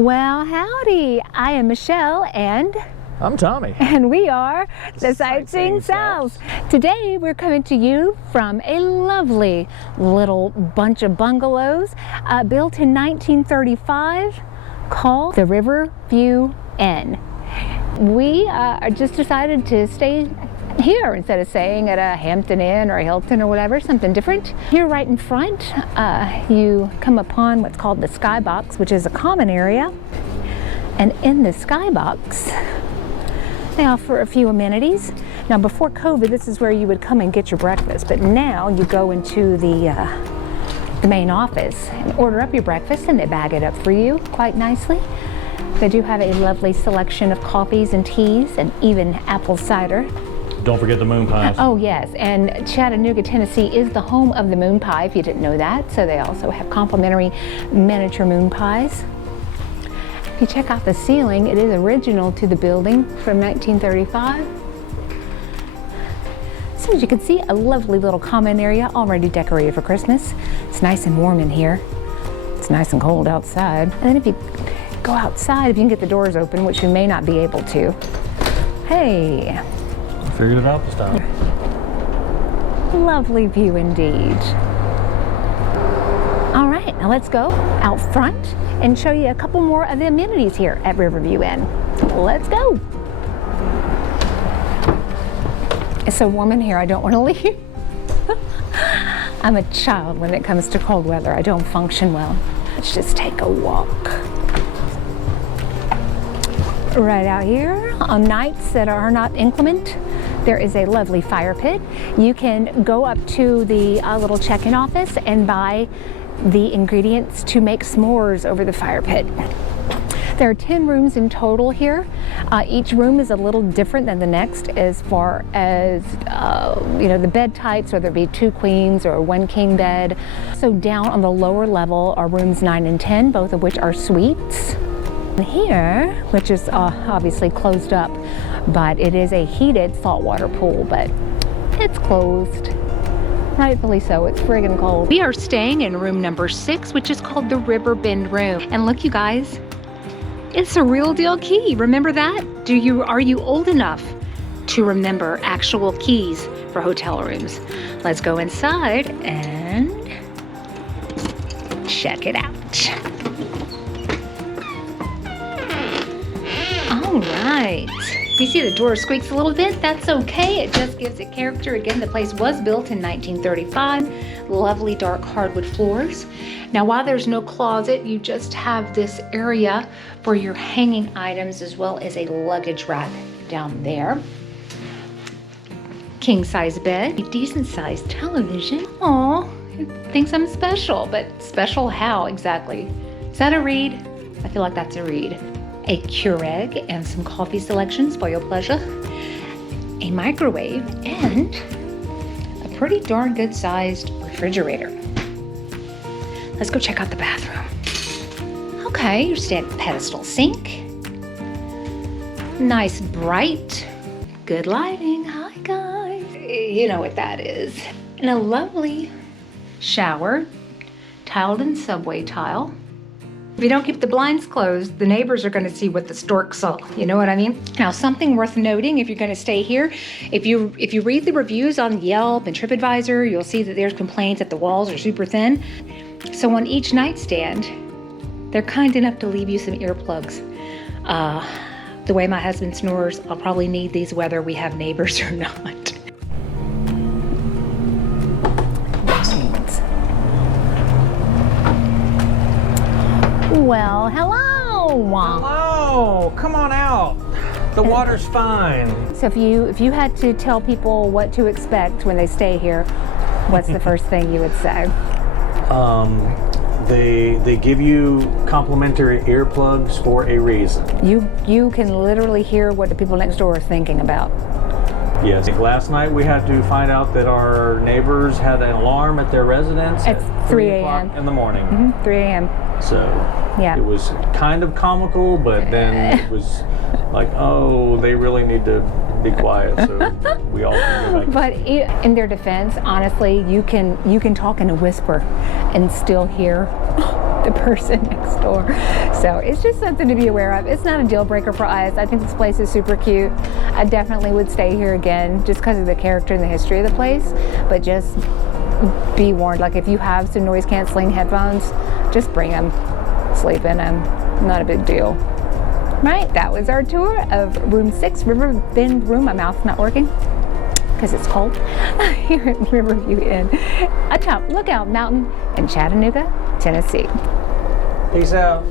Well, howdy. I am Michelle and I'm Tommy. And we are the Sightseeing Souths. Today we're coming to you from a lovely little bunch of bungalows built in 1935 called the RiverView Inn. We just decided to stay here instead of staying at a Hampton Inn or a Hilton or whatever, something different. Here right in front, you come upon what's called the Skybox, which is a common area. And in the Skybox, they offer a few amenities. Now before COVID, this is where you would come and get your breakfast, but now you go into the main office and order up your breakfast and they bag it up for you quite nicely. They do have a lovely selection of coffees and teas and even apple cider. Don't forget the moon pies. Oh yes, and Chattanooga, Tennessee is the home of the moon pie, if you didn't know that. So they also have complimentary miniature moon pies. If you check out the ceiling, it is original to the building from 1935. So as you can see, a lovely little common area already decorated for Christmas. It's nice and warm in here. It's nice and cold outside. And then if you go outside, if you can get the doors open, which you may not be able to. Hey. Figured it out this time. Lovely view indeed. All right, now let's go out front and show you a couple more of the amenities here at RiverView Inn. Let's go. It's so warm in here, I don't want to leave. I'm a child when it comes to cold weather. I don't function well. Let's just take a walk. Right out here, on nights that are not inclement, there is a lovely fire pit. You can go up to the little check-in office and buy the ingredients to make s'mores over the fire pit. There are 10 rooms in total here. Each room is a little different than the next as far as the bed types, whether it be 2 queens or 1 king bed. So down on the lower level are rooms 9 and 10, both of which are suites. Here, which is obviously closed up, but it is a heated saltwater pool, but it's closed. Rightfully so, it's friggin' cold. We are staying in room number 6, which is called the River Bend room. And look, you guys, it's a real deal key. Remember that? Are you old enough to remember actual keys for hotel rooms? Let's go inside and check it out. All right. You see the door squeaks a little bit? That's okay. It just gives it character. Again, the place was built in 1935. Lovely dark hardwood floors. Now, while there's no closet, you just have this area for your hanging items as well as a luggage rack down there. King size bed, a decent sized television. Aw, it thinks I'm special, but special how exactly? Is that a read? I feel like that's a read. A Keurig and some coffee selections for your pleasure, a microwave, and a pretty darn good sized refrigerator. Let's go check out the bathroom. Okay, your standard pedestal sink. Nice bright, good lighting. Hi guys. You know what that is. And a lovely shower, tiled in subway tile. If you don't keep the blinds closed, the neighbors are going to see what the stork saw. You know what I mean? Now, something worth noting if you're going to stay here, if you read the reviews on Yelp and TripAdvisor, you'll see that there's complaints that the walls are super thin. So on each nightstand, they're kind enough to leave you some earplugs. The way my husband snores, I'll probably need these whether we have neighbors or not. Well, hello. Hello. Come on out. The water's fine. So if you had to tell people what to expect when they stay here, what's the first thing you would say? They give you complimentary earplugs for a reason. You can literally hear what the people next door are thinking about. Yes. Last night we had to find out that our neighbors had an alarm at their residence at 3 a.m. in the morning. 3 a.m. So yeah, it was kind of comical, but then it was like, oh, they really need to be quiet. So we all can go back. But in their defense, honestly, you can talk in a whisper and still hear the person next door. So it's just something to be aware of. It's not a deal breaker for us. I think this place is super cute. I definitely would stay here again just because of the character and the history of the place. But just be warned, like if you have some noise canceling headphones, just bring them, sleep in them, not a big deal. Right, that was our tour of room 6, River Bend room. My mouth's not working because it's cold here at RiverView Inn atop Lookout Mountain in Chattanooga, Tennessee. Peace out.